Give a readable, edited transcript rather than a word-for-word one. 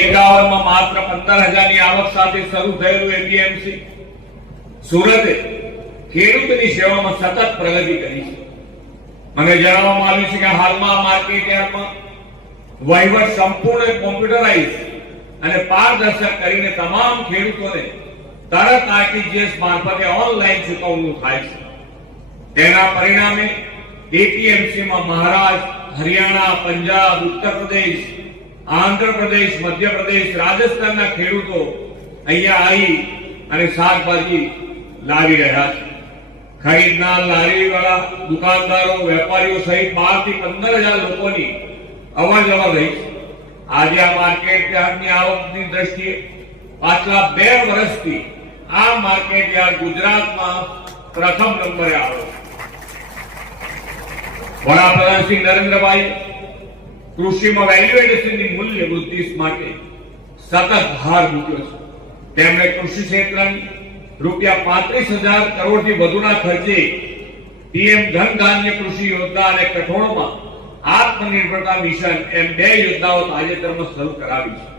51 માં માત્ર 15,000 ની આવક સાથે શરૂ થયેલું એપીએમસી સુરતે ખેડૂતની સેવામાં સતત પ્રગતિ કરી છે. મને જણાવવામાં આવ્યું છે કે હાલમાં માર્કેટ યાર્ડમાં વહીવટ સંપૂર્ણ કોમ્પ્યુટરાઇઝ અને પારદર્શક કરીને તમામ ખેડૂતોને તરત આરટીજીએસ મારફતે ઓનલાઈન ચૂકવણું થાય છે. તેના પરિણામે એપીએમસીમાં મહારાષ્ટ્ર, હરિયાણા, પંજાબ, ઉત્તર પ્રદેશ, આંધ્રપ્રદેશ, મધ્યપ્રદેશ, રાજસ્થાનના ખેડૂતો અહીંયા આવી અને શાકભાજી લાવી રહ્યા છે. ખરીદનાર, લારીવાળા, દુકાનદારો, વેપારીઓ સહિત 12 થી 15,000 લોકોની અવરજવર રહી છે. આજે આ માર્કેટ યાર્ડની આવકની દ્રષ્ટિએ પાછલા 2 વર્ષથી આ માર્કેટ યાર્ડ ગુજરાતમાં પ્રથમ નંબરે આવ્યો છે. વડાપ્રધાન શ્રી નરેન્દ્રભાઈ કૃષિમાં વેલ્યુ એડિશનની મૂલ્ય વૃદ્ધિ માટે સતત ભાર મૂક્યો છે. તેમણે કૃષિ ક્ષેત્રની ₹35,000 કરોડથી વધુના ખર્ચે પીએમ ધન ધાન્ય કૃષિ યોજના અને કઠોળમાં આત્મનિર્ભરતા મિશન એમ 2 યોજનાઓ તાજેતરમાં શરૂ કરાવી છે.